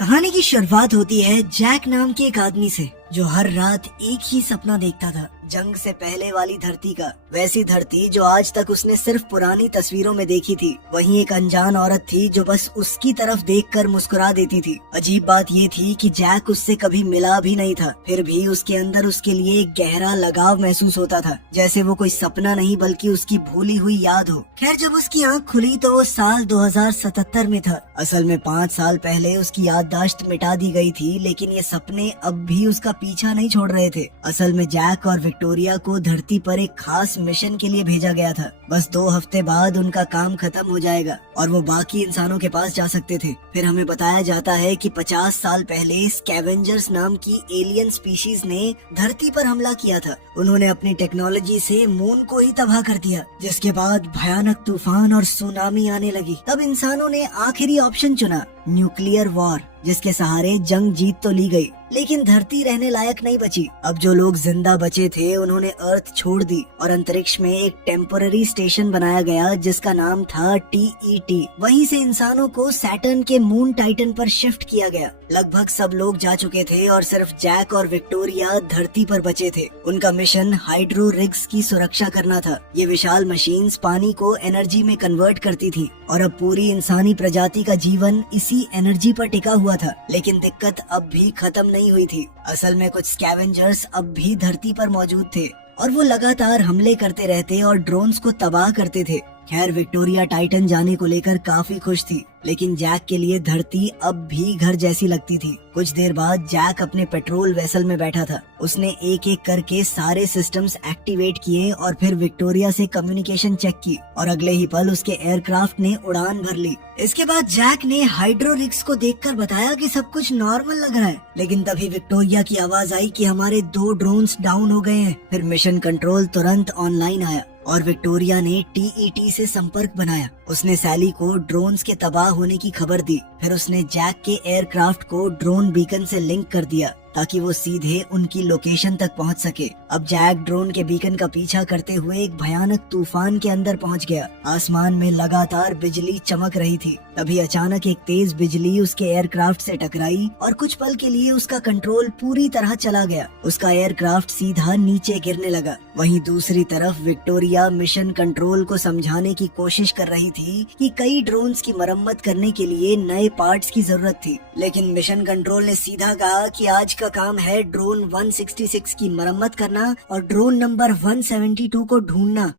कहानी की शुरुआत होती है जैक नाम के एक आदमी से जो हर रात एक ही सपना देखता था, जंग से पहले वाली धरती का। वैसी धरती जो आज तक उसने सिर्फ पुरानी तस्वीरों में देखी थी। वहीं एक अनजान औरत थी जो बस उसकी तरफ देखकर मुस्कुरा देती थी। अजीब बात ये थी कि जैक उससे कभी मिला भी नहीं था, फिर भी उसके अंदर उसके लिए एक गहरा लगाव महसूस होता था, जैसे वो कोई सपना नहीं बल्कि उसकी भूली हुई याद हो। खैर, जब उसकी आंख खुली तो वो साल 2077 में था। असल में 5 साल पहले उसकी याददाश्त मिटा दी गई थी, लेकिन ये सपने अब भी उसका पीछा नहीं छोड़ रहे थे। असल में जैक और विक्टोरिया को धरती पर एक खास मिशन के लिए भेजा गया था। बस 2 हफ्ते बाद उनका काम खत्म हो जाएगा और वो बाकी इंसानों के पास जा सकते थे। फिर हमें बताया जाता है कि 50 साल पहले स्कैवेंजर्स नाम की एलियन स्पीशीज ने धरती पर हमला किया था। उन्होंने अपनी टेक्नोलॉजी से मून को ही तबाह कर दिया, जिसके बाद भयानक तूफान और सुनामी आने लगी। तब इंसानों ने आखिरी ऑप्शन चुना, न्यूक्लियर वॉर, जिसके सहारे जंग जीत तो ली गई, लेकिन धरती रहने लायक नहीं बची। अब जो लोग जिंदा बचे थे उन्होंने अर्थ छोड़ दी और अंतरिक्ष में एक टेम्पररी स्टेशन बनाया गया जिसका नाम था TET। वहीं से इंसानों को सैटर्न के मून टाइटन पर शिफ्ट किया गया। लगभग सब लोग जा चुके थे और सिर्फ जैक और विक्टोरिया धरती पर बचे थे। उनका मिशन हाइड्रो रिग्स की सुरक्षा करना था। ये विशाल मशीन्स पानी को एनर्जी में कन्वर्ट करती थी और अब पूरी इंसानी प्रजाति का जीवन इसी एनर्जी पर टिका हुआ था। लेकिन दिक्कत अब भी खत्म नहीं हुई थी। असल में कुछ स्कैवेंजर्स अब भी धरती पर मौजूद थे और वो लगातार हमले करते रहते और ड्रोन्स को तबाह करते थे। खैर, विक्टोरिया टाइटन जाने को लेकर काफी खुश थी, लेकिन जैक के लिए धरती अब भी घर जैसी लगती थी। कुछ देर बाद जैक अपने पेट्रोल वेसल में बैठा था। उसने एक एक करके सारे सिस्टम्स एक्टिवेट किए और फिर विक्टोरिया से कम्युनिकेशन चेक की और अगले ही पल उसके एयरक्राफ्ट ने उड़ान भर ली। इसके बाद जैक ने हाइड्रो रिग्स को देखकर बताया कि सब कुछ नॉर्मल लग रहा है, लेकिन तभी विक्टोरिया की आवाज आई कि हमारे 2 ड्रोन्स डाउन हो गए हैं। फिर मिशन कंट्रोल तुरंत ऑनलाइन आया और विक्टोरिया ने TET से संपर्क बनाया। उसने सैली को ड्रोन्स के तबाह होने की खबर दी। फिर उसने जैक के एयरक्राफ्ट को ड्रोन बीकन से लिंक कर दिया ताकि वो सीधे उनकी लोकेशन तक पहुंच सके। अब जैक ड्रोन के बीकन का पीछा करते हुए एक भयानक तूफान के अंदर पहुंच गया। आसमान में लगातार बिजली चमक रही थी। तभी अचानक एक तेज बिजली उसके एयरक्राफ्ट से टकराई और कुछ पल के लिए उसका कंट्रोल पूरी तरह चला गया। उसका एयरक्राफ्ट सीधा नीचे गिरने लगा। वहीं दूसरी तरफ विक्टोरिया मिशन कंट्रोल को समझाने की कोशिश कर रही थी कि कई ड्रोन्स की मरम्मत करने के लिए नए पार्ट्स की जरूरत थी, लेकिन मिशन कंट्रोल ने सीधा कहा कि आज का काम है ड्रोन 166 की मरम्मत करना और ड्रोन नंबर 172 को ढूंढना।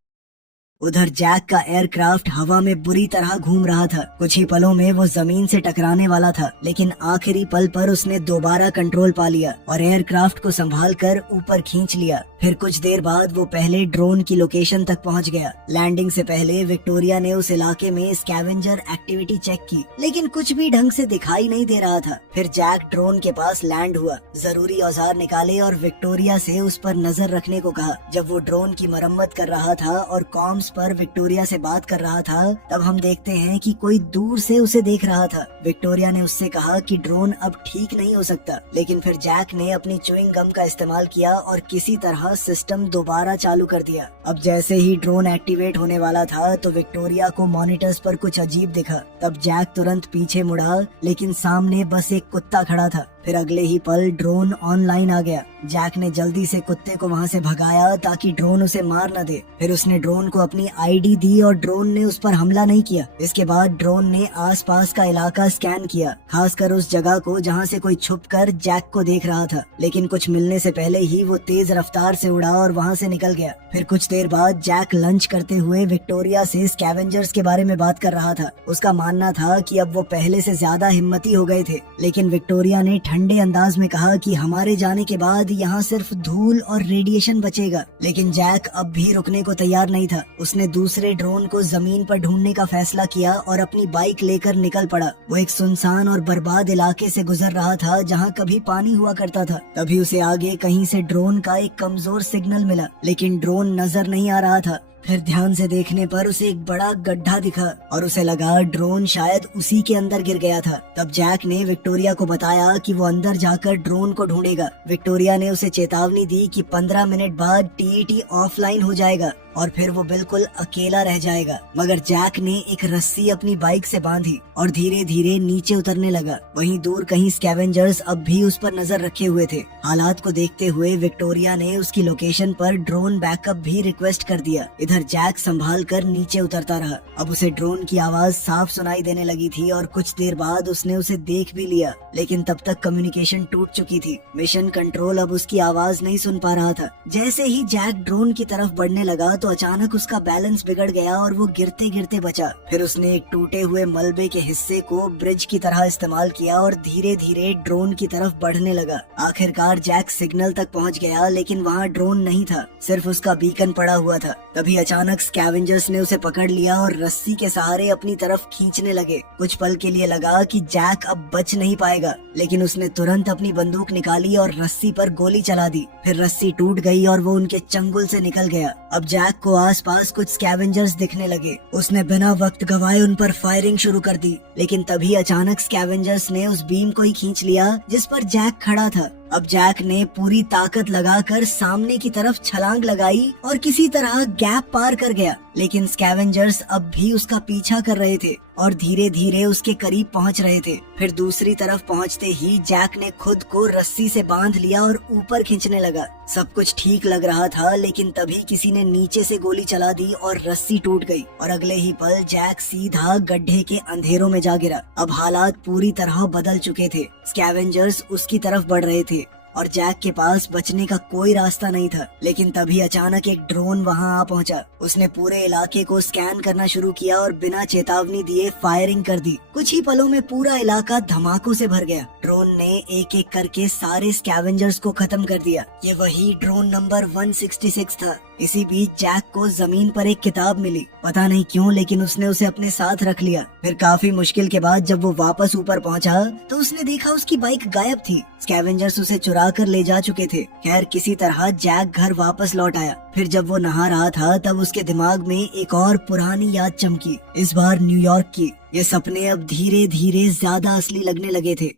उधर जैक का एयरक्राफ्ट हवा में बुरी तरह घूम रहा था। कुछ ही पलों में वो जमीन से टकराने वाला था, लेकिन आखिरी पल पर उसने दोबारा कंट्रोल पा लिया और एयरक्राफ्ट को संभालकर ऊपर खींच लिया। फिर कुछ देर बाद वो पहले ड्रोन की लोकेशन तक पहुंच गया। लैंडिंग से पहले विक्टोरिया ने उस इलाके में स्कैवेंजर एक्टिविटी चेक की, लेकिन कुछ भी ढंग से दिखाई नहीं दे रहा था। फिर जैक ड्रोन के पास लैंड हुआ, जरूरी औजार निकाले और विक्टोरिया से उस पर नजर रखने को कहा। जब वो ड्रोन की मरम्मत कर रहा था और कॉम्स पर विक्टोरिया से बात कर रहा था, तब हम देखते हैं कि कोई दूर से उसे देख रहा था। विक्टोरिया ने उससे कहा कि ड्रोन अब ठीक नहीं हो सकता, लेकिन फिर जैक ने अपनी च्युइंग गम का इस्तेमाल किया और किसी तरह सिस्टम दोबारा चालू कर दिया। अब जैसे ही ड्रोन एक्टिवेट होने वाला था तो विक्टोरिया को मॉनिटर्स पर कुछ अजीब दिखा। तब जैक तुरंत पीछे मुड़ा, लेकिन सामने बस एक कुत्ता खड़ा था। फिर अगले ही पल ड्रोन ऑनलाइन आ गया। जैक ने जल्दी से कुत्ते को वहां से भगाया ताकि ड्रोन उसे मार न दे। फिर उसने ड्रोन को अपनी ID दी और ड्रोन ने उस पर हमला नहीं किया। इसके बाद ड्रोन ने आसपास का इलाका स्कैन किया, खासकर उस जगह को जहां से कोई छुपकर जैक को देख रहा था, लेकिन कुछ मिलने से पहले ही वो तेज रफ्तार से उड़ा और वहां से निकल गया। फिर कुछ देर बाद जैक लंच करते हुए विक्टोरिया से स्कैवेंजर्स के बारे में बात कर रहा था। उसका मानना था कि अब वो पहले से ज्यादा हिम्मती हो गए थे, लेकिन विक्टोरिया ने ठंडे अंदाज में कहा कि हमारे जाने के बाद यहाँ सिर्फ धूल और रेडिएशन बचेगा। लेकिन जैक अब भी रुकने को तैयार नहीं था। उसने दूसरे ड्रोन को जमीन पर ढूंढने का फैसला किया और अपनी बाइक लेकर निकल पड़ा। वो एक सुनसान और बर्बाद इलाके से गुजर रहा था जहाँ कभी पानी हुआ करता था। तभी उसे आगे कहीं से ड्रोन का एक कमजोर सिग्नल मिला, लेकिन ड्रोन नजर नहीं आ रहा था। फिर ध्यान से देखने पर उसे एक बड़ा गड्ढा दिखा और उसे लगा ड्रोन शायद उसी के अंदर गिर गया था। तब जैक ने विक्टोरिया को बताया कि वो अंदर जाकर ड्रोन को ढूंढेगा। विक्टोरिया ने उसे चेतावनी दी कि 15 मिनट बाद TET ऑफलाइन हो जाएगा और फिर वो बिल्कुल अकेला रह जाएगा। मगर जैक ने एक रस्सी अपनी बाइक से बांधी और धीरे धीरे नीचे उतरने लगा। वहीं दूर कहीं स्कैवेंजर्स अब भी उस पर नजर रखे हुए थे। हालात को देखते हुए विक्टोरिया ने उसकी लोकेशन पर ड्रोन बैकअप भी रिक्वेस्ट कर दिया। इधर जैक संभाल कर नीचे उतरता रहा। अब उसे ड्रोन की आवाज साफ सुनाई देने लगी थी और कुछ देर बाद उसने उसे देख भी लिया, लेकिन तब तक कम्युनिकेशन टूट चुकी थी। मिशन कंट्रोल अब उसकी आवाज नहीं सुन पा रहा था। जैसे ही जैक ड्रोन की तरफ बढ़ने लगा तो अचानक उसका बैलेंस बिगड़ गया और वो गिरते गिरते बचा। फिर उसने एक टूटे हुए मलबे के हिस्से को ब्रिज की तरह इस्तेमाल किया और धीरे धीरे ड्रोन की तरफ बढ़ने लगा। आखिरकार जैक सिग्नल तक पहुंच गया, लेकिन वहाँ ड्रोन नहीं था, सिर्फ उसका बीकन पड़ा हुआ था। तभी अचानक स्कैवेंजर्स ने उसे पकड़ लिया और रस्सी के सहारे अपनी तरफ खींचने लगे। कुछ पल के लिए लगा कि जैक अब बच नहीं पाएगा, लेकिन उसने तुरंत अपनी बंदूक निकाली और रस्सी पर गोली चला दी। फिर रस्सी टूट गई और वो उनके चंगुल से निकल गया। अब जैक को आसपास कुछ स्कैवेंजर्स दिखने लगे। उसने बिना वक्त गवाए उन पर फायरिंग शुरू कर दी, लेकिन तभी अचानक स्कैवेंजर्स ने उस बीम को ही खींच लिया जिस पर जैक खड़ा था। अब जैक ने पूरी ताकत लगाकर सामने की तरफ छलांग लगाई और किसी तरह गैप पार कर गया, लेकिन स्कैवेंजर्स अब भी उसका पीछा कर रहे थे और धीरे धीरे उसके करीब पहुंच रहे थे। फिर दूसरी तरफ पहुंचते ही जैक ने खुद को रस्सी से बांध लिया और ऊपर खींचने लगा। सब कुछ ठीक लग रहा था, लेकिन तभी किसी ने नीचे से गोली चला दी और रस्सी टूट गई और अगले ही पल जैक सीधा गड्ढे के अंधेरों में जा गिरा। अब हालात पूरी तरह बदल चुके थे। स्कैवेंजर्स उसकी तरफ बढ़ रहे थे और जैक के पास बचने का कोई रास्ता नहीं था। लेकिन तभी अचानक एक ड्रोन वहां आ पहुंचा। उसने पूरे इलाके को स्कैन करना शुरू किया और बिना चेतावनी दिए फायरिंग कर दी। कुछ ही पलों में पूरा इलाका धमाकों से भर गया। ड्रोन ने एक एक करके सारे स्कैवेंजर्स को खत्म कर दिया। ये वही ड्रोन नंबर 166 था। इसी बीच जैक को जमीन पर एक किताब मिली। पता नहीं क्यों, लेकिन उसने उसे अपने साथ रख लिया। फिर काफी मुश्किल के बाद जब वो वापस ऊपर पहुंचा तो उसने देखा उसकी बाइक गायब थी। स्कैवेंजर्स उसे चुरा कर ले जा चुके थे। खैर किसी तरह जैक घर वापस लौट आया। फिर जब वो नहा रहा था तब उसके दिमाग में एक और पुरानी याद चमकी, इस बार न्यूयॉर्क की। ये सपने अब धीरे धीरे ज्यादा असली लगने लगे थे।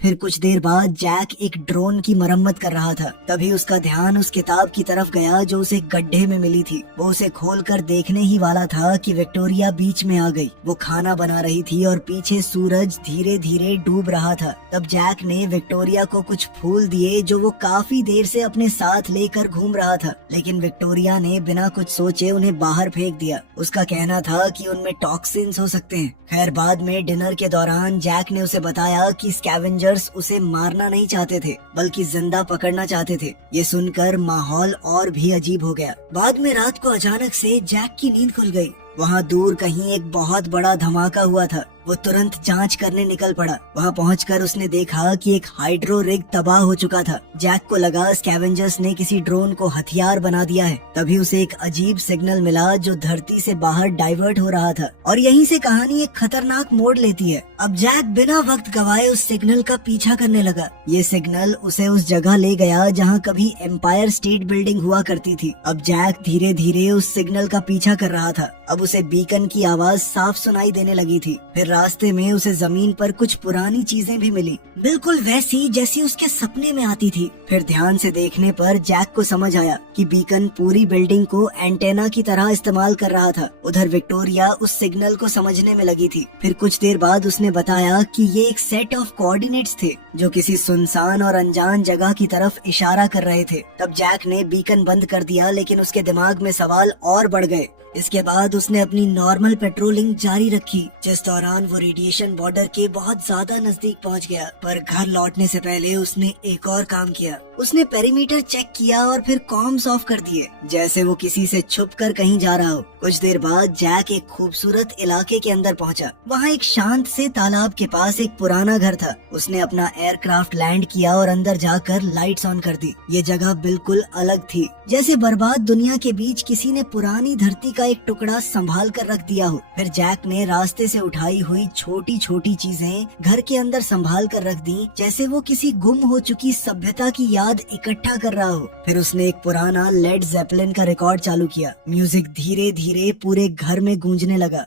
फिर कुछ देर बाद जैक एक ड्रोन की मरम्मत कर रहा था। तभी उसका ध्यान उस किताब की तरफ गया जो उसे गड्ढे में मिली थी। वो उसे खोलकर देखने ही वाला था कि विक्टोरिया बीच में आ गई। वो खाना बना रही थी और पीछे सूरज धीरे धीरे डूब रहा था। तब जैक ने विक्टोरिया को कुछ फूल दिए जो वो काफी देर से अपने साथ लेकर घूम रहा था, लेकिन विक्टोरिया ने बिना कुछ सोचे उन्हें बाहर फेंक दिया। उसका कहना था कि उनमें टॉक्सिन्स हो सकते हैं। खैर बाद में डिनर के दौरान जैक ने उसे बताया कि स्कैवेंजर्स उसे मारना नहीं चाहते थे, बल्कि जिंदा पकड़ना चाहते थे। ये सुनकर माहौल और भी अजीब हो गया। बाद में रात को अचानक से जैक की नींद खुल गई। वहाँ दूर कहीं एक बहुत बड़ा धमाका हुआ था। वो तुरंत जांच करने निकल पड़ा। वहाँ पहुंचकर उसने देखा कि एक हाइड्रो रिग तबाह हो चुका था। जैक को लगा स्कैवेंजर्स ने किसी ड्रोन को हथियार बना दिया है। तभी उसे एक अजीब सिग्नल मिला जो धरती से बाहर डाइवर्ट हो रहा था और यहीं से कहानी एक खतरनाक मोड़ लेती है। अब जैक बिना वक्त गवाए उस सिग्नल का पीछा करने लगा। ये सिग्नल उसे उस जगह ले गया जहाँ कभी एम्पायर स्टेट बिल्डिंग हुआ करती थी। अब जैक धीरे धीरे उस सिग्नल का पीछा कर रहा था। अब उसे बीकन की आवाज साफ सुनाई देने लगी थी। फिर रास्ते में उसे जमीन पर कुछ पुरानी चीजें भी मिली, बिल्कुल वैसी जैसी उसके सपने में आती थी। फिर ध्यान से देखने पर जैक को समझ आया कि बीकन पूरी बिल्डिंग को एंटेना की तरह इस्तेमाल कर रहा था। उधर विक्टोरिया उस सिग्नल को समझने में लगी थी। फिर कुछ देर बाद उसने बताया कि ये एक सेट ऑफ कोऑर्डिनेट्स थे जो किसी सुनसान और अनजान जगह की तरफ इशारा कर रहे थे। तब जैक ने बीकन बंद कर दिया, लेकिन उसके दिमाग में सवाल और बढ़ गए। इसके बाद उसने अपनी नॉर्मल पेट्रोलिंग जारी रखी, जिस दौरान वो रेडिएशन बॉर्डर के बहुत ज्यादा नजदीक पहुंच गया। पर घर लौटने से पहले उसने एक और काम किया। उसने पेरीमीटर चेक किया और फिर कॉम्स ऑफ कर दिए, जैसे वो किसी से छुपकर कहीं जा रहा हो। कुछ देर बाद जैक एक खूबसूरत इलाके के अंदर पहुंचा। वहाँ एक शांत से तालाब के पास एक पुराना घर था। उसने अपना एयरक्राफ्ट लैंड किया और अंदर जाकर लाइट्स ऑन कर दी। ये जगह बिल्कुल अलग थी, जैसे बर्बाद दुनिया के बीच किसी ने पुरानी धरती का एक टुकड़ा संभाल कर रख दिया हो। फिर जैक ने रास्ते से उठाई हुई छोटी छोटी चीजें घर के अंदर संभाल कर रख दी, जैसे वो किसी गुम हो चुकी सभ्यता की याद इकट्ठा कर रहा हो। फिर उसने एक पुराना लेड जेपलिन का रिकॉर्ड चालू किया। म्यूजिक धीरे धीरे पूरे घर में गूंजने लगा।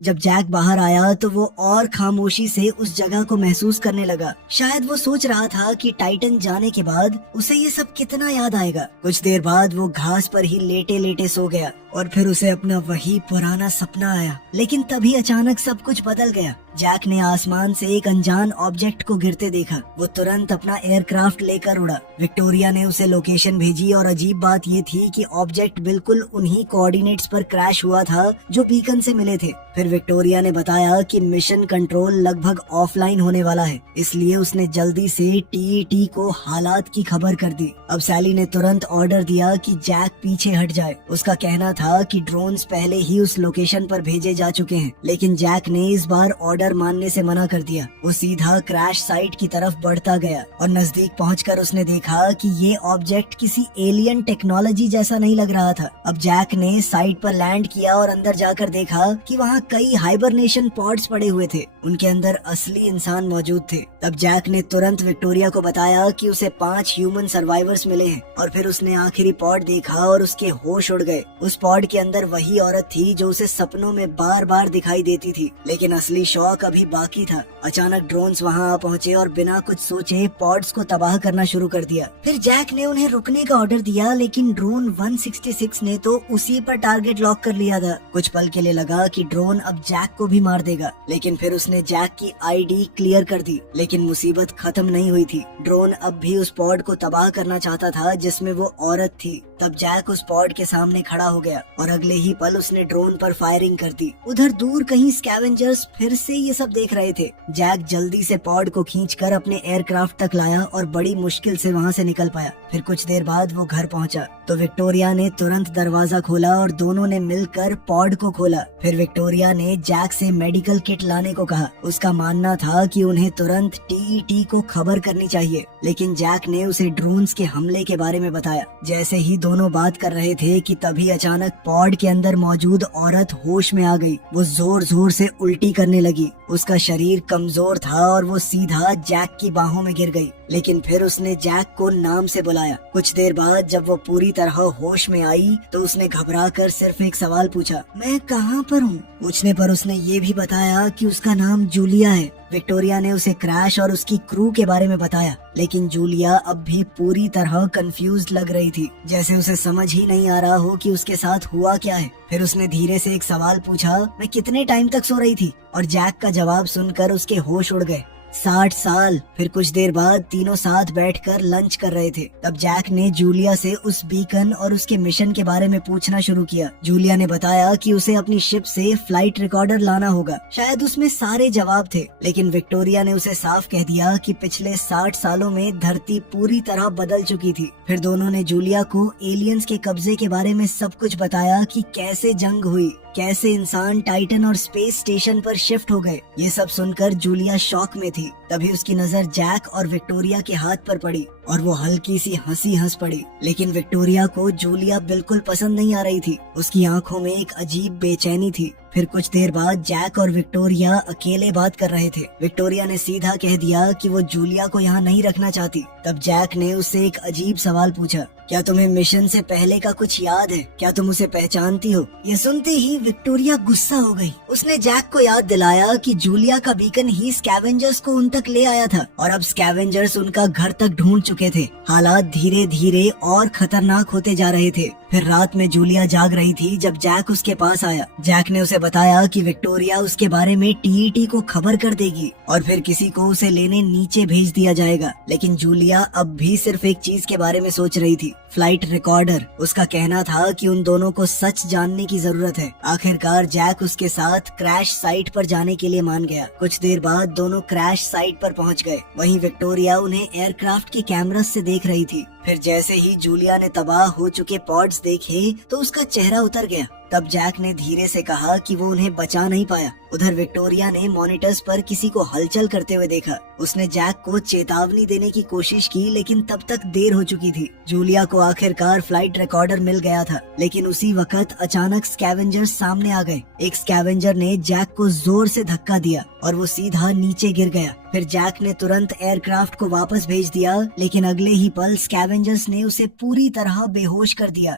जब जैक बाहर आया तो वो और खामोशी से उस जगह को महसूस करने लगा। शायद वो सोच रहा था कि टाइटन जाने के बाद उसे ये सब कितना याद आएगा। कुछ देर बाद वो घास पर ही लेटे लेटे सो गया और फिर उसे अपना वही पुराना सपना आया। लेकिन तभी अचानक सब कुछ बदल गया। जैक ने आसमान से एक अनजान ऑब्जेक्ट को गिरते देखा। वो तुरंत अपना एयरक्राफ्ट लेकर उड़ा। विक्टोरिया ने उसे लोकेशन भेजी और अजीब बात ये थी कि ऑब्जेक्ट बिल्कुल उन्हीं कोऑर्डिनेट्स पर क्रैश हुआ था जो बीकन से मिले थे। फिर विक्टोरिया ने बताया कि मिशन कंट्रोल लगभग ऑफलाइन होने वाला है, इसलिए उसने जल्दी से टीईटी को हालात की खबर कर दी। अब सैली ने तुरंत ऑर्डर दिया कि जैक पीछे हट जाए। उसका कहना था कि ड्रोन्स पहले ही उस लोकेशन पर भेजे जा चुके हैं, लेकिन जैक ने इस बार ऑर्डर मानने से मना कर दिया। वो सीधा क्रैश साइट की तरफ बढ़ता गया और नजदीक पहुंचकर उसने देखा कि ये ऑब्जेक्ट किसी एलियन टेक्नोलॉजी जैसा नहीं लग रहा था। अब जैक ने साइट पर लैंड किया और अंदर जाकर देखा कि वहाँ कई हाइबरनेशन पॉड्स पड़े हुए थे। उनके अंदर असली इंसान मौजूद थे। तब जैक ने तुरंत विक्टोरिया को बताया कि उसे 5 ह्यूमन सर्वाइवर्स मिले हैं और फिर उसने आखिरी पॉड देखा और उसके होश उड़ गए। उस पॉड के अंदर वही औरत थी जो उसे सपनों में बार बार दिखाई देती थी, लेकिन असली शौक अभी बाकी था। अचानक ड्रोन्स वहाँ आ पहुँचे और बिना कुछ सोचे पॉड्स को तबाह करना शुरू कर दिया। फिर जैक ने उन्हें रुकने का ऑर्डर दिया, लेकिन ड्रोन 166 ने तो उसी पर टारगेट लॉक कर लिया था। कुछ पल के लिए लगा कि ड्रोन अब जैक को भी मार देगा, लेकिन फिर उसने जैक की आईडी क्लियर कर दी। लेकिन मुसीबत खत्म नहीं हुई थी। ड्रोन अब भी उस पॉड को तबाह करना चाहता था जिसमें वो औरत थी। तब जैक उस पॉड के सामने खड़ा हो गया और अगले ही पल उसने ड्रोन पर फायरिंग कर दी। उधर दूर कहीं स्कैवेंजर्स फिर से ये सब देख रहे थे। जैक जल्दी से पॉड को खींचकर अपने एयरक्राफ्ट तक लाया और बड़ी मुश्किल से वहाँ से निकल पाया। फिर कुछ देर बाद वो घर पहुँचा तो विक्टोरिया ने तुरंत दरवाजा खोला और दोनों ने मिलकर पॉड को खोला। फिर विक्टोरिया ने जैक से मेडिकल किट लाने को कहा। उसका मानना था कि उन्हें तुरंत टीईटी को खबर करनी चाहिए, लेकिन जैक ने उसे ड्रोन्स के हमले के बारे में बताया। जैसे ही दोनों बात कर रहे थे कि तभी अचानक पॉड के अंदर मौजूद औरत होश में आ गई। वो जोर जोर से उल्टी करने लगी। उसका शरीर कमजोर था और वो सीधा जैक की बाहों में गिर गई। लेकिन फिर उसने जैक को नाम से बुलाया। कुछ देर बाद जब वो पूरी तरह होश में आई तो उसने घबराकर सिर्फ एक सवाल पूछा, मैं कहाँ पर हूँ? पूछने पर उसने ये भी बताया कि उसका नाम जूलिया है। विक्टोरिया ने उसे क्रैश और उसकी क्रू के बारे में बताया, लेकिन जूलिया अब भी पूरी तरह कंफ्यूज्ड लग रही थी, जैसे उसे समझ ही नहीं आ रहा हो कि उसके साथ हुआ क्या है। फिर उसने धीरे से एक सवाल पूछा, मैं कितने टाइम तक सो रही थी? और जैक का जवाब सुनकर उसके होश उड़ गए। 60 साल। फिर कुछ देर बाद तीनों साथ बैठकर लंच कर रहे थे। तब जैक ने जूलिया से उस बीकन और उसके मिशन के बारे में पूछना शुरू किया। जूलिया ने बताया कि उसे अपनी शिप से फ्लाइट रिकॉर्डर लाना होगा। शायद उसमें सारे जवाब थे, लेकिन विक्टोरिया ने उसे साफ कह दिया कि पिछले 60 सालों में धरती पूरी तरह बदल चुकी थी। फिर दोनों ने जूलिया को एलियंस के कब्जे के बारे में सब कुछ बताया कि कैसे जंग हुई, कैसे इंसान टाइटन और स्पेस स्टेशन पर शिफ्ट हो गए। ये सब सुनकर जूलिया शॉक में थी। तभी उसकी नजर जैक और विक्टोरिया के हाथ पर पड़ी और वो हल्की सी हंसी हंस पड़ी। लेकिन विक्टोरिया को जूलिया बिल्कुल पसंद नहीं आ रही थी। उसकी आंखों में एक अजीब बेचैनी थी। फिर कुछ देर बाद जैक और विक्टोरिया अकेले बात कर रहे थे। विक्टोरिया ने सीधा कह दिया कि वो जूलिया को यहाँ नहीं रखना चाहती। तब जैक ने उससे एक अजीब सवाल पूछा, क्या तुम्हें मिशन से पहले का कुछ याद है? क्या तुम उसे पहचानती हो? ये सुनते ही विक्टोरिया गुस्सा हो गई। उसने जैक को याद दिलाया कि जूलिया का बीकन ही स्कैवेंजर्स को उन तक ले आया था और अब स्कैवेंजर्स उनका घर तक ढूंढ चुके थे। हालात धीरे धीरे और खतरनाक होते जा रहे थे। फिर रात में जूलिया जाग रही थी जब जैक उसके पास आया। जैक ने उसे बताया कि विक्टोरिया उसके बारे में टीईटी को खबर कर देगी और फिर किसी को उसे लेने नीचे भेज दिया जाएगा। लेकिन जूलिया अब भी सिर्फ एक चीज के बारे में सोच रही थी, फ्लाइट रिकॉर्डर। उसका कहना था कि उन दोनों को सच जानने की जरूरत है। आखिरकार जैक उसके साथ क्रैश साइट पर जाने के लिए मान गया। कुछ देर बाद दोनों क्रैश साइट पर पहुंच गए। वहीं विक्टोरिया उन्हें एयरक्राफ्ट के कैमरा से देख रही थी। फिर जैसे ही जूलिया ने तबाह हो चुके पॉड्स देखे तो उसका चेहरा उतर गया। तब जैक ने धीरे से कहा कि वो उन्हें बचा नहीं पाया। उधर विक्टोरिया ने मॉनिटर्स पर किसी को हलचल करते हुए देखा। उसने जैक को चेतावनी देने की कोशिश की, लेकिन तब तक देर हो चुकी थी। जूलिया को आखिरकार फ्लाइट रिकॉर्डर मिल गया था, लेकिन उसी वक्त अचानक स्कैवेंजर्स सामने आ गए। एक स्कैवेंजर ने जैक को जोर से धक्का दिया और वो सीधा नीचे गिर गया। फिर जैक ने तुरंत एयरक्राफ्ट को वापस भेज दिया, लेकिन अगले ही पल स्कैवेंजर्स ने उसे पूरी तरह बेहोश कर दिया।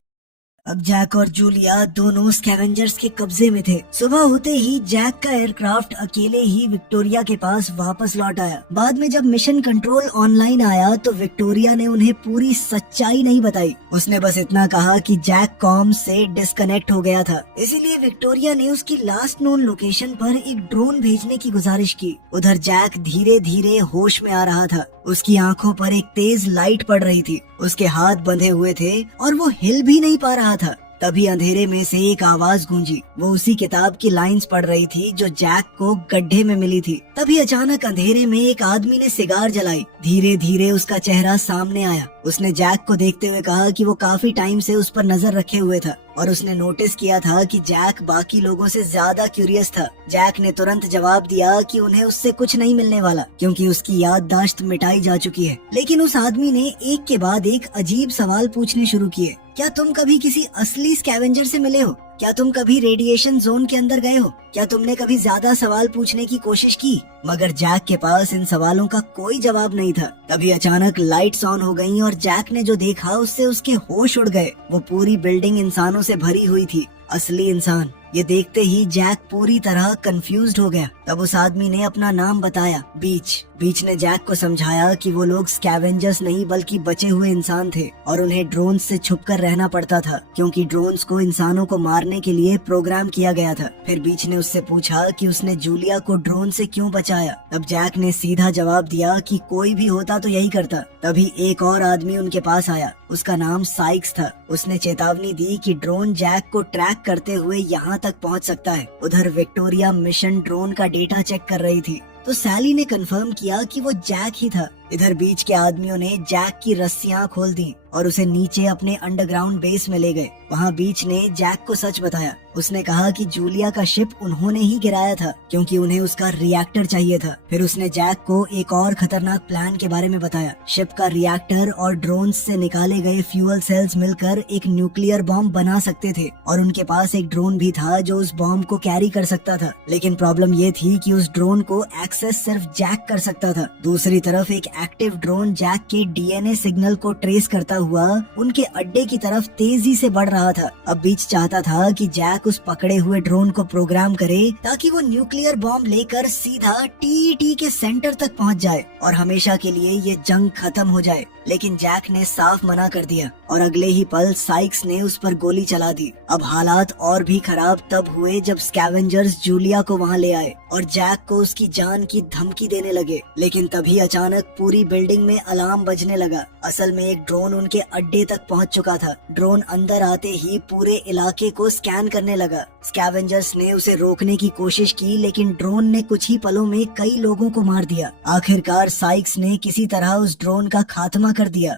अब जैक और जूलिया दोनों स्कैवेंजर्स के कब्जे में थे। सुबह होते ही जैक का एयरक्राफ्ट अकेले ही विक्टोरिया के पास वापस लौट आया। बाद में जब मिशन कंट्रोल ऑनलाइन आया तो विक्टोरिया ने उन्हें पूरी सच्चाई नहीं बताई। उसने बस इतना कहा कि जैक कॉम से डिस्कनेक्ट हो गया था। इसीलिए विक्टोरिया ने उसकी लास्ट नोन लोकेशन पर एक ड्रोन भेजने की गुजारिश की। उधर जैक धीरे धीरे होश में आ रहा था। उसकी आंखों पर एक तेज लाइट पड़ रही थी। उसके हाथ बंधे हुए थे और वो हिल भी नहीं पा रहा था। तभी अंधेरे में से एक आवाज गूंजी। वो उसी किताब की लाइंस पढ़ रही थी जो जैक को गड्ढे में मिली थी। तभी अचानक अंधेरे में एक आदमी ने सिगार जलाई। धीरे धीरे उसका चेहरा सामने आया। उसने जैक को देखते हुए कहा कि वो काफी टाइम से उस पर नजर रखे हुए था और उसने नोटिस किया था कि जैक बाकी लोगों से ज्यादा क्यूरियस था। जैक ने तुरंत जवाब दिया कि उन्हें उससे कुछ नहीं मिलने वाला क्योंकि उसकी याददाश्त मिटाई जा चुकी है। लेकिन उस आदमी ने एक के बाद एक अजीब सवाल पूछने शुरू किए। क्या तुम कभी किसी असली स्कैवेंजर से मिले हो? क्या तुम कभी रेडिएशन जोन के अंदर गए हो? क्या तुमने कभी ज्यादा सवाल पूछने की कोशिश की? मगर जैक के पास इन सवालों का कोई जवाब नहीं था। तभी अचानक लाइट्स ऑन हो गईं और जैक ने जो देखा उससे उसके होश उड़ गए। वो पूरी बिल्डिंग इंसानों से भरी हुई थी, असली इंसान। ये देखते ही जैक पूरी तरह कंफ्यूज्ड हो गया। तब उस आदमी ने अपना नाम बताया, बीच। बीच ने जैक को समझाया कि वो लोग स्कैवेंजर्स नहीं बल्कि बचे हुए इंसान थे और उन्हें ड्रोन्स से छुपकर रहना पड़ता था क्योंकि ड्रोन्स को इंसानों को मारने के लिए प्रोग्राम किया गया था। फिर बीच ने उससे पूछा कि उसने जूलिया को ड्रोन से क्यों बचाया। तब जैक ने सीधा जवाब दिया कि कोई भी होता तो यही करता। तभी एक और आदमी उनके पास आया। उसका नाम साइक्स था। उसने चेतावनी दी कि ड्रोन जैक को ट्रैक करते हुए यहाँ तक पहुँच सकता है। उधर विक्टोरिया मिशन ड्रोन का डेटा चेक कर रही थी तो सैली ने कंफर्म किया कि वो जैक ही था। इधर बीच के आदमियों ने जैक की रस्सियां खोल दी और उसे नीचे अपने अंडरग्राउंड बेस में ले गए। वहाँ बीच ने जैक को सच बताया। उसने कहा कि जूलिया का शिप उन्होंने ही गिराया था क्योंकि उन्हें उसका रिएक्टर चाहिए था। फिर उसने जैक को एक और खतरनाक प्लान के बारे में बताया। शिप का रिएक्टर और ड्रोन से निकाले गए फ्यूल सेल्स मिलकर एक न्यूक्लियर बॉम्ब बना सकते थे और उनके पास एक ड्रोन भी था जो उस बॉम्ब को कैरी कर सकता था। लेकिन प्रॉब्लम ये थी कि उस ड्रोन को एक्सेस सिर्फ जैक कर सकता था। दूसरी तरफ एक एक्टिव ड्रोन जैक के डीएनए सिग्नल को ट्रेस करता हुआ उनके अड्डे की तरफ तेजी से बढ़ रहा था। अब बीच चाहता था कि जैक उस पकड़े हुए ड्रोन को प्रोग्राम करे ताकि वो न्यूक्लियर बॉम्ब लेकर सीधा टीईटी के सेंटर तक पहुंच जाए और हमेशा के लिए ये जंग खत्म हो जाए। लेकिन जैक ने साफ मना कर दिया और अगले ही पल साइक्स ने उस पर गोली चला दी। अब हालात और भी खराब तब हुए जब स्कैवेंजर्स जूलिया को वहाँ ले आए और जैक को उसकी जान की धमकी देने लगे। लेकिन तभी अचानक पूरी बिल्डिंग में अलार्म बजने लगा। असल में एक ड्रोन उनके अड्डे तक पहुंच चुका था। ड्रोन अंदर आते ही पूरे इलाके को स्कैन करने लगा। स्कैवेंजर्स ने उसे रोकने की कोशिश की लेकिन ड्रोन ने कुछ ही पलों में कई लोगों को मार दिया। आखिरकार साइक्स ने किसी तरह उस ड्रोन का खात्मा कर दिया।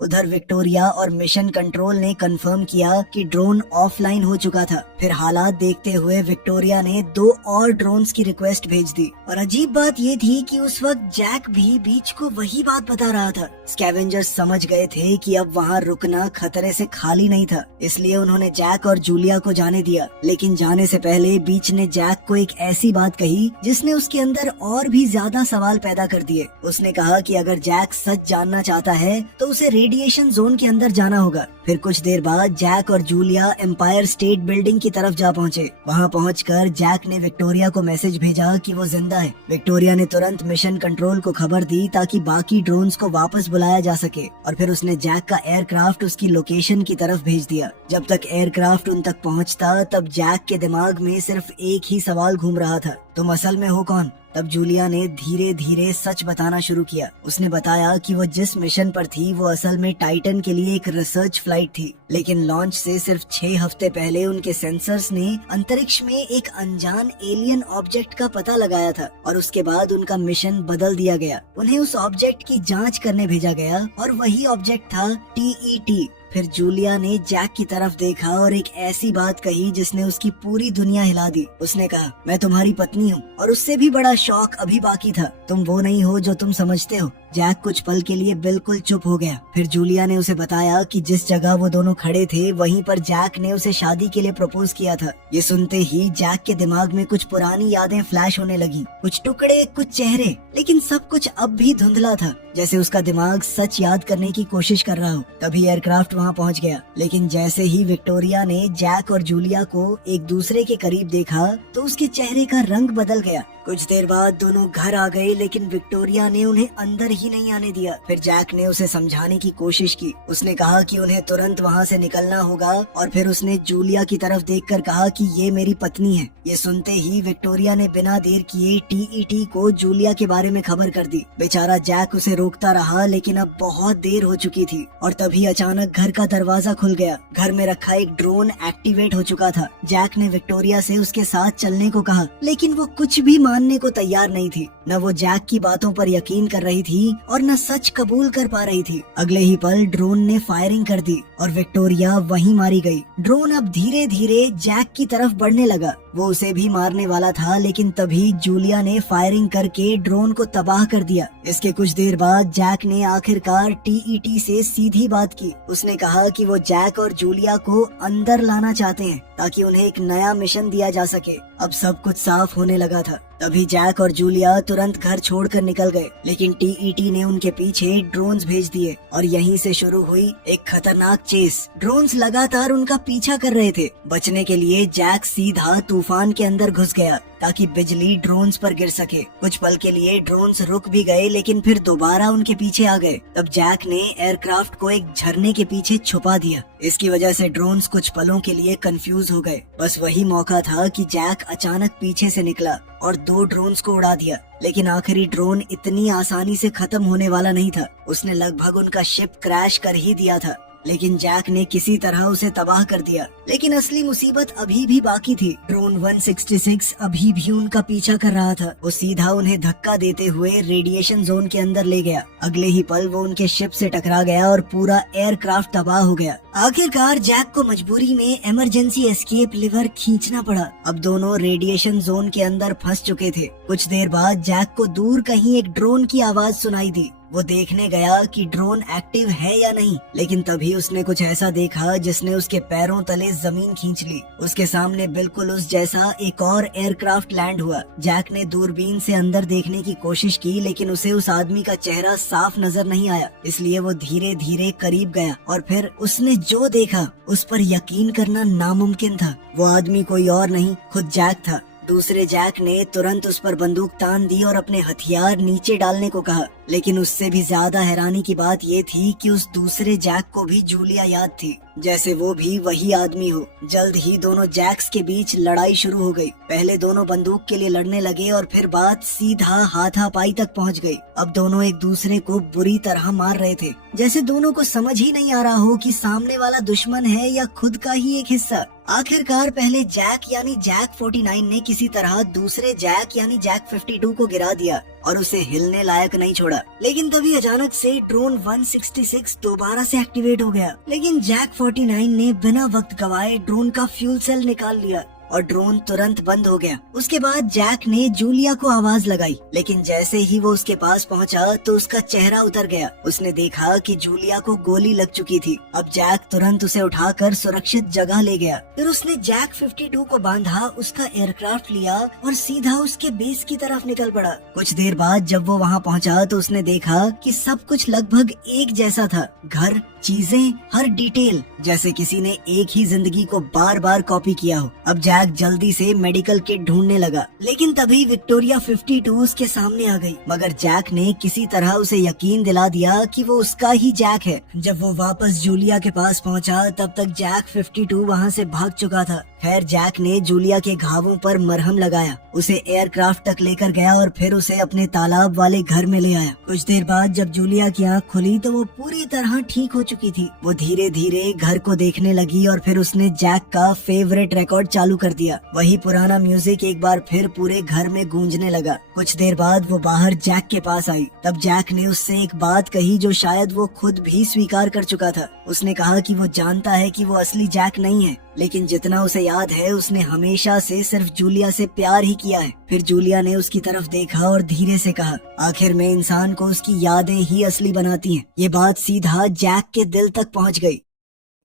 उधर विक्टोरिया और मिशन कंट्रोल ने कंफर्म किया कि ड्रोन ऑफलाइन हो चुका था। फिर हालात देखते हुए विक्टोरिया ने 2 और ड्रोन्स की रिक्वेस्ट भेज दी और अजीब बात ये थी कि उस वक्त जैक भी बीच को वही बात बता रहा था। स्कैवेंजर्स समझ गए थे कि अब वहाँ रुकना खतरे से खाली नहीं था, इसलिए उन्होंने जैक और जूलिया को जाने दिया। लेकिन जाने से पहले बीच ने जैक को एक ऐसी बात कही जिसने उसके अंदर और भी ज्यादा सवाल पैदा कर दिए। उसने कहा कि अगर जैक सच जानना चाहता है तो उसे रेडिएशन जोन के अंदर जाना होगा। फिर कुछ देर बाद जैक और जूलिया एम्पायर स्टेट बिल्डिंग की तरफ जा पहुँचे। वहाँ पहुँचकर जैक ने विक्टोरिया को मैसेज भेजा कि वो जिंदा है। विक्टोरिया ने तुरंत मिशन कंट्रोल को खबर दी ताकि बाकी ड्रोन्स को वापस बुलाया जा सके और फिर उसने जैक का एयरक्राफ्ट उसकी लोकेशन की तरफ भेज दिया। जब तक एयरक्राफ्ट उन तक पहुँचता तब जैक के दिमाग में सिर्फ एक ही सवाल घूम रहा था, तुम असल में हो कौन? तब जूलिया ने धीरे धीरे सच बताना शुरू किया। उसने बताया कि वो जिस मिशन पर थी वो असल में टाइटन के लिए एक रिसर्च फ्लाइट थी, लेकिन लॉन्च से सिर्फ 6 हफ्ते पहले उनके सेंसर्स ने अंतरिक्ष में एक अनजान एलियन ऑब्जेक्ट का पता लगाया था और उसके बाद उनका मिशन बदल दिया गया। उन्हें उस ऑब्जेक्ट की जांच करने भेजा गया और वही ऑब्जेक्ट था टीईटी। फिर जूलिया ने जैक की तरफ देखा और एक ऐसी बात कही जिसने उसकी पूरी दुनिया हिला दी। उसने कहा, मैं तुम्हारी पत्नी हूँ और उससे भी बड़ा शौक अभी बाकी था। तुम वो नहीं हो जो तुम समझते हो। जैक कुछ पल के लिए बिल्कुल चुप हो गया। फिर जूलिया ने उसे बताया कि जिस जगह वो दोनों खड़े थे वहीं पर जैक ने उसे शादी के लिए प्रपोज किया था। ये सुनते ही जैक के दिमाग में कुछ पुरानी यादें फ्लैश होने लगी, कुछ टुकड़े, कुछ चेहरे, लेकिन सब कुछ अब भी धुंधला था, जैसे उसका दिमाग सच याद करने की कोशिश कर रहा हो। तभी एयरक्राफ्ट वहाँ पहुँच गया, लेकिन जैसे ही विक्टोरिया ने जैक और जूलिया को एक दूसरे के करीब देखा तो उसके चेहरे का रंग बदल गया। कुछ देर बाद दोनों घर आ गए, लेकिन विक्टोरिया ने उन्हें अंदर ही नहीं आने दिया। फिर जैक ने उसे समझाने की कोशिश की। उसने कहा कि उन्हें तुरंत वहाँ से निकलना होगा और फिर उसने जूलिया की तरफ देखकर कहा कि ये मेरी पत्नी है। ये सुनते ही विक्टोरिया ने बिना देर किए टीईटी को जूलिया के बारे में खबर कर दी। बेचारा जैक उसे रोकता रहा, लेकिन अब बहुत देर हो चुकी थी और तभी अचानक घर का दरवाजा खुल गया। घर में रखा एक ड्रोन एक्टिवेट हो चुका था। जैक ने विक्टोरिया से उसके साथ चलने को कहा, लेकिन वो कुछ भी मानने को तैयार नहीं थी। न वो जैक की बातों पर यकीन कर रही थी और न सच कबूल कर पा रही थी। अगले ही पल ड्रोन ने फायरिंग कर दी और विक्टोरिया वहीं मारी गई। ड्रोन अब धीरे धीरे जैक की तरफ बढ़ने लगा। वो उसे भी मारने वाला था, लेकिन तभी जूलिया ने फायरिंग करके ड्रोन को तबाह कर दिया। इसके कुछ देर बाद जैक ने आखिरकार टीईटी से सीधी बात की। उसने कहा कि वो जैक और जूलिया को अंदर लाना चाहते हैं ताकि उन्हें एक नया मिशन दिया जा सके। अब सब कुछ साफ होने लगा था। तभी जैक और जूलिया तुरंत घर छोड़कर निकल गए, लेकिन टीईटी ने उनके पीछे ड्रोन्स भेज दिए और यहीं से शुरू हुई एक खतरनाक चेस। ड्रोन्स लगातार उनका पीछा कर रहे थे। बचने के लिए जैक सीधा तूफान के अंदर घुस गया ताकि बिजली ड्रोन्स पर गिर सके। कुछ पल के लिए ड्रोन्स रुक भी गए, लेकिन फिर दोबारा उनके पीछे आ गए। तब जैक ने एयरक्राफ्ट को एक झरने के पीछे छुपा दिया। इसकी वजह से ड्रोन्स कुछ पलों के लिए कंफ्यूज हो गए। बस वही मौका था कि जैक अचानक पीछे से निकला और 2 ड्रोन्स को उड़ा दिया। लेकिन आखिरी ड्रोन इतनी आसानी से खत्म होने वाला नहीं था। उसने लगभग उनका शिप क्रैश कर ही दिया था, लेकिन जैक ने किसी तरह उसे तबाह कर दिया। लेकिन असली मुसीबत अभी भी बाकी थी। ड्रोन 166 अभी भी उनका पीछा कर रहा था। वो सीधा उन्हें धक्का देते हुए रेडिएशन जोन के अंदर ले गया। अगले ही पल वो उनके शिप से टकरा गया और पूरा एयरक्राफ्ट तबाह हो गया। आखिरकार जैक को मजबूरी में इमरजेंसी एस्केप लीवर खींचना पड़ा। अब दोनों रेडिएशन जोन के अंदर फंस चुके थे। कुछ देर बाद जैक को दूर कहीं एक ड्रोन की आवाज सुनाई दी। वो देखने गया कि ड्रोन एक्टिव है या नहीं, लेकिन तभी उसने कुछ ऐसा देखा जिसने उसके पैरों तले जमीन खींच ली। उसके सामने बिल्कुल उस जैसा एक और एयरक्राफ्ट लैंड हुआ। जैक ने दूरबीन से अंदर देखने की कोशिश की, लेकिन उसे उस आदमी का चेहरा साफ नजर नहीं आया। इसलिए वो धीरे धीरे करीब गया और फिर उसने जो देखा उस पर यकीन करना नामुमकिन था। वो आदमी कोई और नहीं, खुद जैक था। दूसरे जैक ने तुरंत उस पर बंदूक तान दी और अपने हथियार नीचे डालने को कहा। लेकिन उससे भी ज्यादा हैरानी की बात ये थी कि उस दूसरे जैक को भी जूलिया याद थी, जैसे वो भी वही आदमी हो। जल्द ही दोनों जैक्स के बीच लड़ाई शुरू हो गई। पहले दोनों बंदूक के लिए लड़ने लगे और फिर बात सीधा हाथापाई तक पहुंच गई। अब दोनों एक दूसरे को बुरी तरह मार रहे थे, जैसे दोनों को समझ ही नहीं आ रहा हो कि सामने वाला दुश्मन है या खुद का ही एक हिस्सा। आखिरकार पहले जैक यानी जैक 49 ने किसी तरह दूसरे जैक यानी जैक 52 को गिरा दिया और उसे हिलने लायक नहीं छोड़ा। लेकिन तभी अचानक से ड्रोन 166 दोबारा से एक्टिवेट हो गया। लेकिन जैक 49 ने बिना वक्त गवाए ड्रोन का फ्यूल सेल निकाल लिया और ड्रोन तुरंत बंद हो गया। उसके बाद जैक ने जूलिया को आवाज लगाई, लेकिन जैसे ही वो उसके पास पहुंचा तो उसका चेहरा उतर गया। उसने देखा कि जूलिया को गोली लग चुकी थी। अब जैक तुरंत उसे उठाकर सुरक्षित जगह ले गया। फिर उसने जैक 52 को बांधा, उसका एयरक्राफ्ट लिया और सीधा उसके बेस की तरफ निकल पड़ा। कुछ देर बाद जब वो वहाँ पहुँचा तो उसने देखा कि सब कुछ लगभग एक जैसा था। घर, चीजें, हर डिटेल, जैसे किसी ने एक ही जिंदगी को बार बार कॉपी किया हो। अब जैक जल्दी से मेडिकल किट ढूंढने लगा, लेकिन तभी विक्टोरिया 52 उसके सामने आ गई। मगर जैक ने किसी तरह उसे यकीन दिला दिया कि वो उसका ही जैक है। जब वो वापस जूलिया के पास पहुंचा तब तक जैक 52 वहां से भाग चुका था। खैर जैक ने जूलिया के घावों पर मरहम लगाया, उसे एयरक्राफ्ट तक लेकर गया और फिर उसे अपने तालाब वाले घर में ले आया। कुछ देर बाद जब जूलिया की आँख खुली तो वो पूरी तरह ठीक हो चुकी थी। वो धीरे धीरे घर को देखने लगी और फिर उसने जैक का फेवरेट रिकॉर्ड चालू कर दिया। वही पुराना म्यूजिक एक बार फिर पूरे घर में गूंजने लगा। कुछ देर बाद वो बाहर जैक के पास आई। तब जैक ने उससे एक बात कही जो शायद वो खुद भी स्वीकार कर चुका था। उसने कहा कि वो जानता है कि वो असली जैक नहीं है, लेकिन जितना उसे याद है उसने हमेशा से सिर्फ जूलिया से प्यार ही किया है। फिर जूलिया ने उसकी तरफ देखा और धीरे से कहा, आखिर में इंसान को उसकी यादें ही असली बनाती हैं। ये बात सीधा जैक के दिल तक पहुंच गई।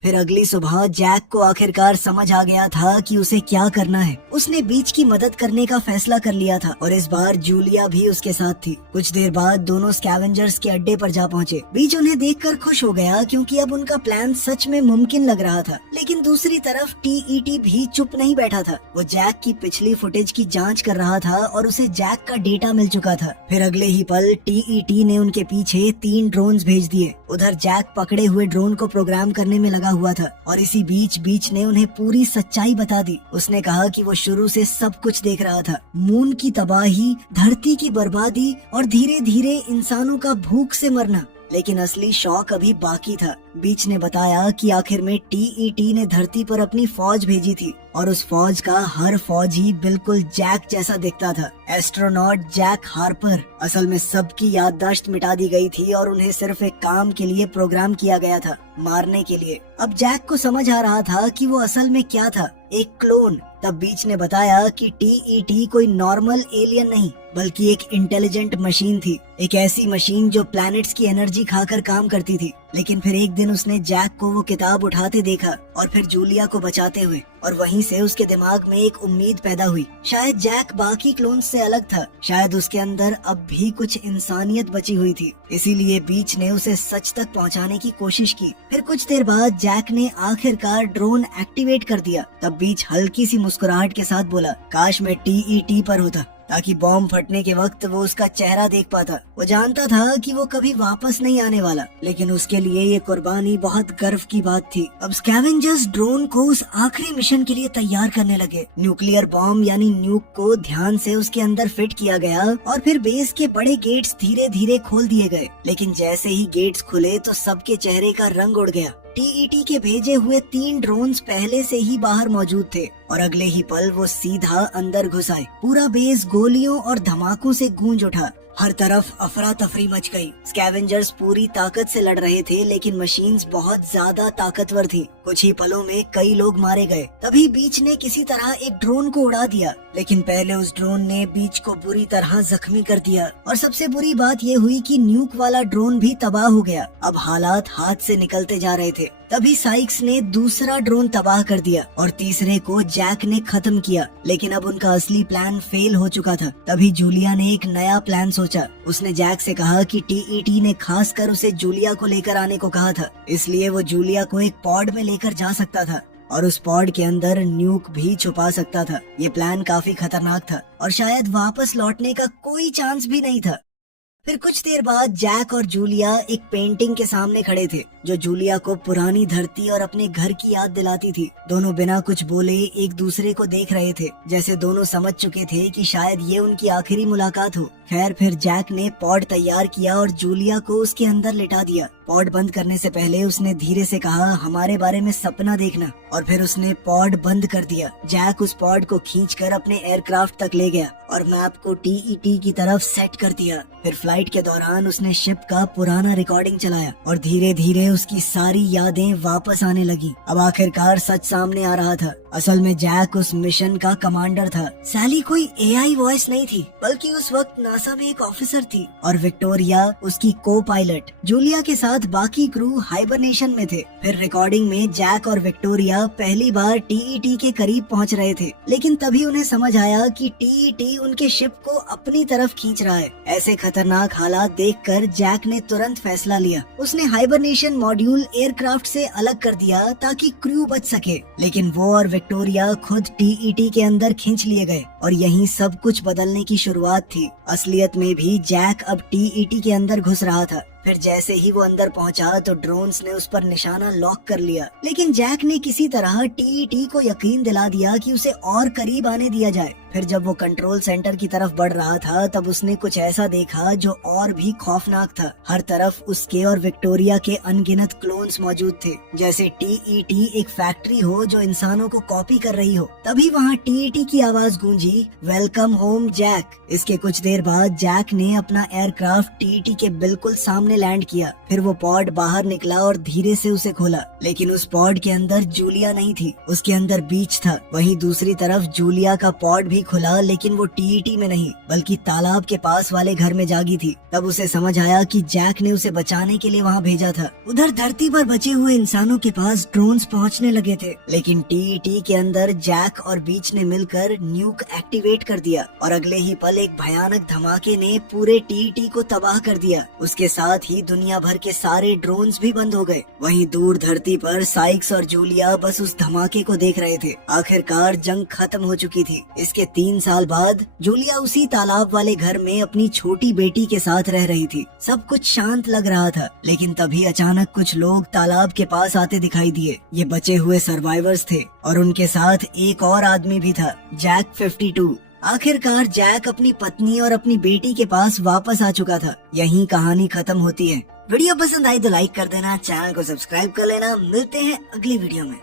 फिर अगली सुबह जैक को आखिरकार समझ आ गया था कि उसे क्या करना है। उसने बीच की मदद करने का फैसला कर लिया था और इस बार जूलिया भी उसके साथ थी। कुछ देर बाद दोनों स्कैवेंजर्स के अड्डे पर जा पहुंचे। बीच उन्हें देखकर खुश हो गया क्योंकि अब उनका प्लान सच में मुमकिन लग रहा था। लेकिन दूसरी तरफ टीईटी भी चुप नहीं बैठा था। वो जैक की पिछली फुटेज की जाँच कर रहा था और उसे जैक का डेटा मिल चुका था। फिर अगले ही पल टीईटी ने उनके पीछे 3 ड्रोन्स भेज दिए। उधर जैक पकड़े हुए ड्रोन को प्रोग्राम करने में लगा हुआ था और इसी बीच ने उन्हें पूरी सच्चाई बता दी। उसने कहा कि वो शुरू से सब कुछ देख रहा था, मून की तबाही, धरती की बर्बादी और धीरे धीरे इंसानों का भूख से मरना। लेकिन असली शौक अभी बाकी था। बीच ने बताया कि आखिर में टीईटी ने धरती पर अपनी फौज भेजी थी और उस फौज का हर फौजी बिल्कुल जैक जैसा दिखता था। Astronaut Jack Harper. असल में सबकी याददाश्त मिटा दी गई थी और उन्हें सिर्फ एक काम के लिए प्रोग्राम किया गया था, मारने के लिए। अब जैक को समझ आ रहा था कि वो असल में क्या था, एक क्लोन। तब बीच ने बताया कि टीईटी कोई नॉर्मल एलियन नहीं बल्कि एक इंटेलिजेंट मशीन थी, एक ऐसी मशीन जो प्लैनेट्स की एनर्जी खाकर काम करती थी। लेकिन फिर एक दिन उसने जैक को वो किताब उठाते देखा और फिर जूलिया को बचाते हुए, और वहीं से उसके दिमाग में एक उम्मीद पैदा हुई। शायद जैक बाकी क्लोन्स से अलग था, शायद उसके अंदर अब भी कुछ इंसानियत बची हुई थी। इसीलिए बीच ने उसे सच तक पहुंचाने की कोशिश की। फिर कुछ देर बाद जैक ने आखिरकार ड्रोन एक्टिवेट कर दिया। तब बीच हल्की सी मुस्कुराहट के साथ बोला, काश मैं टीईटी पर होता ताकि बॉम्ब फटने के वक्त वो उसका चेहरा देख पाता। वो जानता था कि वो कभी वापस नहीं आने वाला, लेकिन उसके लिए ये कुर्बानी बहुत गर्व की बात थी। अब स्कैवेंजर्स ड्रोन को उस आखिरी मिशन के लिए तैयार करने लगे। न्यूक्लियर बॉम्ब यानी न्यूक को ध्यान से उसके अंदर फिट किया गया और फिर बेस के बड़े गेट्स धीरे धीरे खोल दिए गए। लेकिन जैसे ही गेट्स खुले तो सबके चेहरे का रंग उड़ गया। टीईटी के भेजे हुए 3 ड्रोन्स पहले से ही बाहर मौजूद थे और अगले ही पल वो सीधा अंदर घुस आए। पूरा बेस गोलियों और धमाकों से गूंज उठा। हर तरफ अफरा तफरी मच गई। स्कैवेंजर्स पूरी ताकत से लड़ रहे थे लेकिन मशीन्स बहुत ज्यादा ताकतवर थी। कुछ ही पलों में कई लोग मारे गए। तभी बीच ने किसी तरह एक ड्रोन को उड़ा दिया, लेकिन पहले उस ड्रोन ने बीच को बुरी तरह जख्मी कर दिया। और सबसे बुरी बात ये हुई कि न्यूक वाला ड्रोन भी तबाह हो गया। अब हालात हाथ से निकलते जा रहे थे। तभी साइक्स ने दूसरा ड्रोन तबाह कर दिया और तीसरे को जैक ने खत्म किया। लेकिन अब उनका असली प्लान फेल हो चुका था। तभी जूलिया ने एक नया प्लान सोचा। उसने जैक से कहा कि टीईटी ने खासकर उसे जूलिया को लेकर आने को कहा था, इसलिए वो जूलिया को एक पॉड में लेकर जा सकता था और उस पॉड के अंदर न्यूक भी छुपा सकता था। ये प्लान काफी खतरनाक था और शायद वापस लौटने का कोई चांस भी नहीं था। फिर कुछ देर बाद जैक और जूलिया एक पेंटिंग के सामने खड़े थे जो जूलिया को पुरानी धरती और अपने घर की याद दिलाती थी। दोनों बिना कुछ बोले एक दूसरे को देख रहे थे, जैसे दोनों समझ चुके थे कि शायद ये उनकी आखिरी मुलाकात हो। खैर फिर जैक ने पॉड तैयार किया और जूलिया को उसके अंदर लिटा दिया। पॉड बंद करने से पहले उसने धीरे से कहा, हमारे बारे में सपना देखना, और फिर उसने पॉड बंद कर दिया। जैक उस पॉड को खींचकर अपने एयरक्राफ्ट तक ले गया और मैप को टीईटी की तरफ सेट कर दिया। फिर फ्लाइट के दौरान उसने शिप का पुराना रिकॉर्डिंग चलाया और धीरे धीरे उसकी सारी यादें वापस आने लगी। अब आखिरकार सच सामने आ रहा था। असल में जैक उस मिशन का कमांडर था। सैली कोई एआई वॉइस नहीं थी, बल्कि उस वक्त नासा में एक ऑफिसर थी और विक्टोरिया उसकी को पायलट। जूलिया के साथ बाकी क्रू हाइबरनेशन में थे। फिर रिकॉर्डिंग में जैक और विक्टोरिया पहली बार टीईटी के करीब पहुंच रहे थे, लेकिन तभी उन्हें समझ आया कि टीईटी उनके शिप को अपनी तरफ खींच रहा है। ऐसे खतरनाक हालात देखकर जैक ने तुरंत फैसला लिया। उसने हाइबरनेशन मॉड्यूल एयरक्राफ्ट से अलग कर दिया ताकि क्रू बच सके, लेकिन वो और विक्टोरिया खुद टीईटी के अंदर खींच लिए गए और यहीं सब कुछ बदलने की शुरुआत थी। असलियत में भी जैक अब टीईटी के अंदर घुस रहा था। फिर जैसे ही वो अंदर पहुंचा तो ड्रोन्स ने उस पर निशाना लॉक कर लिया, लेकिन जैक ने किसी तरह टीईटी को यकीन दिला दिया कि उसे और करीब आने दिया जाए। फिर जब वो कंट्रोल सेंटर की तरफ बढ़ रहा था तब उसने कुछ ऐसा देखा जो और भी खौफनाक था। हर तरफ उसके और विक्टोरिया के अनगिनत क्लोन्स मौजूद थे, जैसे टीईटी एक फैक्ट्री हो जो इंसानों को कॉपी कर रही हो। तभी वहाँ टीईटी की आवाज गूंजी, वेलकम होम जैक। इसके कुछ देर बाद जैक ने अपना एयरक्राफ्ट टीईटी के बिल्कुल सामने सामने लैंड किया। फिर वो पॉड बाहर निकला और धीरे से उसे खोला, लेकिन उस पॉड के अंदर जूलिया नहीं थी, उसके अंदर बीच था। वहीं दूसरी तरफ जूलिया का पॉड भी खुला, लेकिन वो टीईटी में नहीं बल्कि तालाब के पास वाले घर में जागी थी। तब उसे समझ आया कि जैक ने उसे बचाने के लिए वहाँ भेजा था। उधर धरती पर बचे हुए इंसानों के पास ड्रोन्स पहुँचने लगे थे, लेकिन टीईटी के अंदर जैक और बीच ने मिलकर न्यूक एक्टिवेट कर दिया और अगले ही पल एक भयानक धमाके ने पूरे टीईटी को तबाह कर दिया। उसके साथ ही दुनिया भर के सारे ड्रोन्स भी बंद हो गए। वहीं दूर धरती पर साइक्स और जूलिया बस उस धमाके को देख रहे थे। आखिरकार जंग खत्म हो चुकी थी। इसके 3 साल बाद जूलिया उसी तालाब वाले घर में अपनी छोटी बेटी के साथ रह रही थी। सब कुछ शांत लग रहा था, लेकिन तभी अचानक कुछ लोग तालाब के पास आते दिखाई दिए। ये बचे हुए सर्वाइवर्स थे और उनके साथ एक और आदमी भी था, जैक 52। आखिरकार जैक अपनी पत्नी और अपनी बेटी के पास वापस आ चुका था। यहीं कहानी खत्म होती है। वीडियो पसंद आई तो लाइक कर देना, चैनल को सब्सक्राइब कर लेना। मिलते हैं अगली वीडियो में।